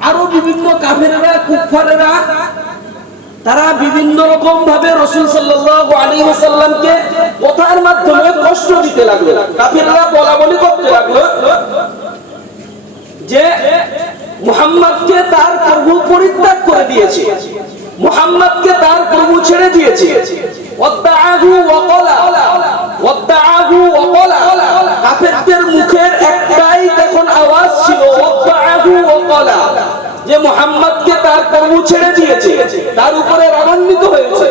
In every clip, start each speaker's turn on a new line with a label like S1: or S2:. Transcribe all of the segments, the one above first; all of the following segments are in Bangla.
S1: আরও বিভিন্ন কাফেরেরা তারা বিভিন্ন রকম ভাবে রসুল সাল্লাল্লাহু কথার মাধ্যমে কষ্ট দিতে লাগল। কাফেররা বলা বলি করতে লাগল যে মুহাম্মদকে তার প্রভু পরিত্যাগ করে দিয়েছে। মুহাম্মদকে তার প্রভু ছেড়ে দিয়েছে। মুখের একটাই তখন আওয়াজ ছিল যে মুহাম্মদকে তার প্রভু ছেড়ে দিয়েছে, তার উপরে রাগান্বিত হয়েছে।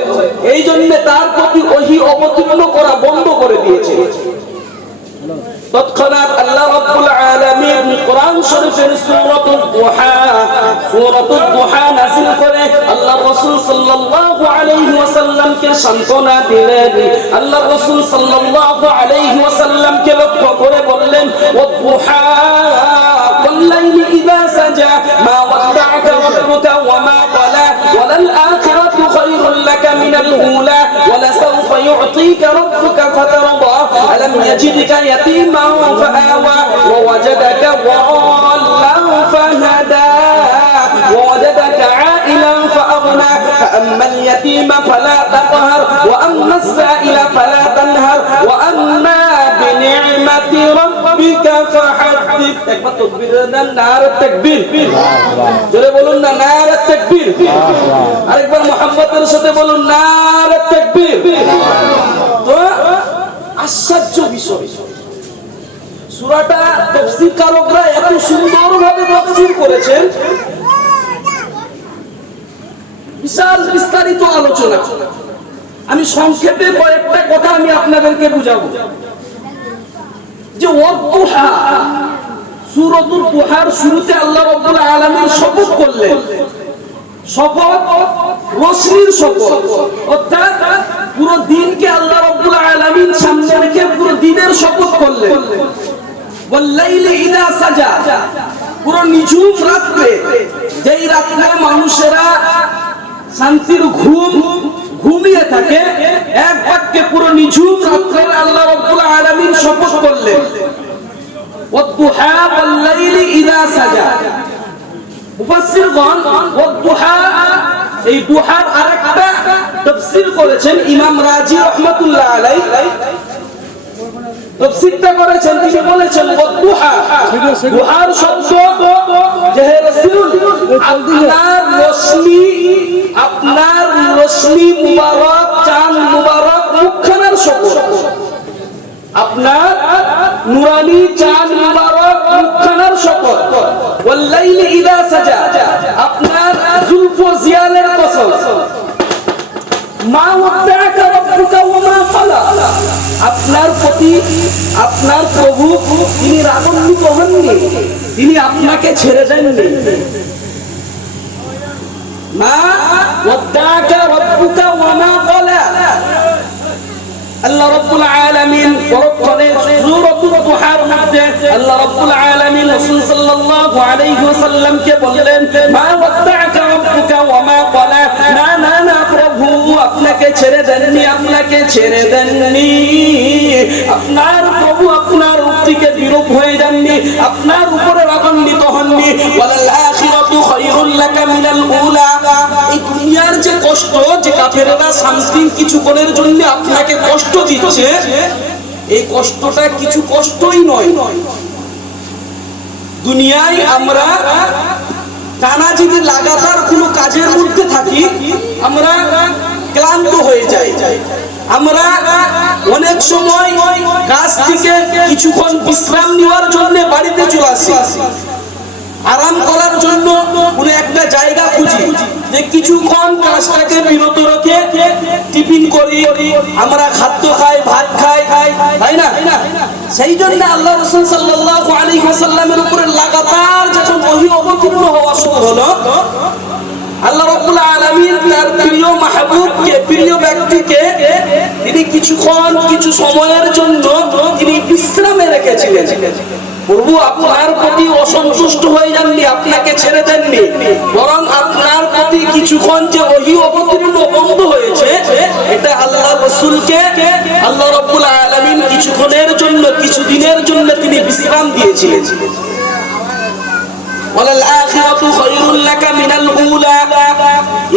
S1: এই জন্য তার প্রতি ওহি অবতীর্ণ করা বন্ধ করে দিয়েছে তৎক্ষণাৎ আল্লাহ রাব্বুল আলামিন কোরআন শরীফের সূরাতুদ দুহা সূরাতুদ দুহা নাযিল করে আল্লাহ রাসূল সাল্লাল্লাহু আলাইহি ওয়াসাল্লামকে সান্তনা দিলেন আল্লাহ রাসূল সাল্লাল্লাহু আলাইহি ওয়াসাল্লামকে লক্ষ্য করে বললেন ওয়াদ-দুহা والليل إذا سجى ما ودعك ربك وما قلى وللآخرة خير لك من الأولى ولسوف يعطيك ربك فترضى ألم يجدك يتيما فآوى ووجدك ضالا فأما اليتيم فلا تقهر وأما السائل فلا تنهر وأما بنعمة ربك فحدث একবার তকবীর দেন নার তাকবীর জোরে বলুন না নার তাকবীর আরেকবার মোহাম্মদের সাথে বলুন নার তাকবীর তো আশ্চর্য বিষয় সূরাটা তাফসীর কারকরা এত সুন্দরভাবে তাফসীর করেছেন বিশাল বিস্তারিত আলোচনা। আমি সংক্ষেপে কয়েকটা কথা আমি আপনাদেরকে বুঝাবো। যে শুরুতে আল্লাহ শপথ করলেন। শপথ রোশনির শপথ। অর্থাৎ পুরো দিনকে আল্লাহ রাব্বুল সামনে রেখে পুরো দিনের শপথ করলেন। ইদা সাজা, পুরো নিঝুম রাত্রে যেই রাত্রে মানুষেরা শান্তির ঘুম ঘুমিয়ে থাকে, এক বাক্যে পুরো নিঝুম রাত্রে আল্লাহ রাব্বুল আলামিন শপথ করলেন। ওয়াদুহা ওয়াল্লাইলি ইদা সাজা। মুফাসসিরগণ ওয়াদুহা এই দুহার আরেকটা তাফসীর করেছেন ইমাম রাজি রাহমাতুল্লাহ আলাইহি। তাফসীরটা করেছেন তিনি বলেছেন? ওয়াদুহা দুহার শব্দ যে হে রাসূল আপনার রশ্মি আপনার রশ্মি মুবারক চাঁদ মুবারক মুখখানার শপথ আপনার নুরানি চাঁদ মুবারক মুখখানার শপথ ওয়াল্লাইলি ইদা সাজা। আপনার প্রভু তিনি রাগান্বিত হননি। তিনি আপনাকে ছেড়ে দেননি। প্রভু, আপনাকে ছেড়ে দেননি, আপনাকে ছেড়ে দেননি। আপনার প্রভু আপনার থেকে বিরূপ হয়ে যাননি, আপনার উপরে রাগান্বিত হননি। যে কষ্ট, যে কাফেরেরা সামথিং জন্য আপনাকে কষ্ট দিচ্ছে, এই কষ্টটা কিছু কষ্টই নয়। দুনিয়ায় আমরা টানা যদি লাগাতার কোনো কাজের মধ্যে থাকি, আমরা ক্লান্ত হয়ে যাই। আমরা অনেক সময় কাজ থেকে কিছুক্ষণ বিশ্রাম নেওয়ার জন্য বাড়িতে চলে আসি। আরাম করার জন্য কোনো একটা জায়গা খুঁজি। যে কিছুক্ষণ কাজটাকে বিরত রেখে টিফিন করি, আমরা খাদ্য খাই, ভাত খাই খাই তাই না? সেই জন্য আল্লাহ রসুল সাল্লাল্লাহু আলাইহি ওয়াসাল্লামের উপরে লাগাতার যখন ওহী অবতীর্ণ হওয়া শুরু হলো আল্লাহ রাব্বুল আলামিন তার প্রিয় মাহবুবকে, প্রিয় ব্যক্তিকে তিনি কিছুক্ষণ, কিছু সময়ের জন্য তিনি বিশ্রামে রেখেছিলেন। প্রভু, আপনার প্রতি অসন্তুষ্ট হয়ে যাননি, আপনাকে ছেড়ে দেননি, বরং আপনার প্রতি কিছুক্ষণ যে ওহি অবতীর্ণ বন্ধ হয়েছে, এটা আল্লাহ রসুলকে, আল্লাহ রব্বুল আলমিন কিছুক্ষণের জন্য কিছুদিনের জন্য তিনি বিশ্রাম দিয়েছিলেন। ওয়ালাল-আখিরাতু খায়রুল লাকা মিনাল উলা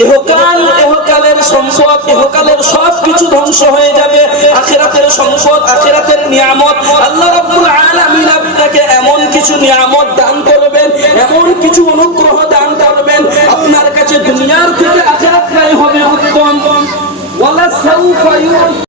S1: ইহকাল, ইহকালের সম্পদ, ইহকালের সব কিছু ধ্বংস হয়ে যাবে। আখিরাতের সম্পদ, আখিরাতের নিয়ামত। আল্লাহ রাব্বুল আলামিন আপনাকে এমন কিছু নিয়ামত দান করবেন, এমন কিছু অনুগ্রহ দান করবেন। আপনার কাছে দুনিয়ার থেকে আখিরাতটাই হবে উত্তম। ওয়ালা সাউফা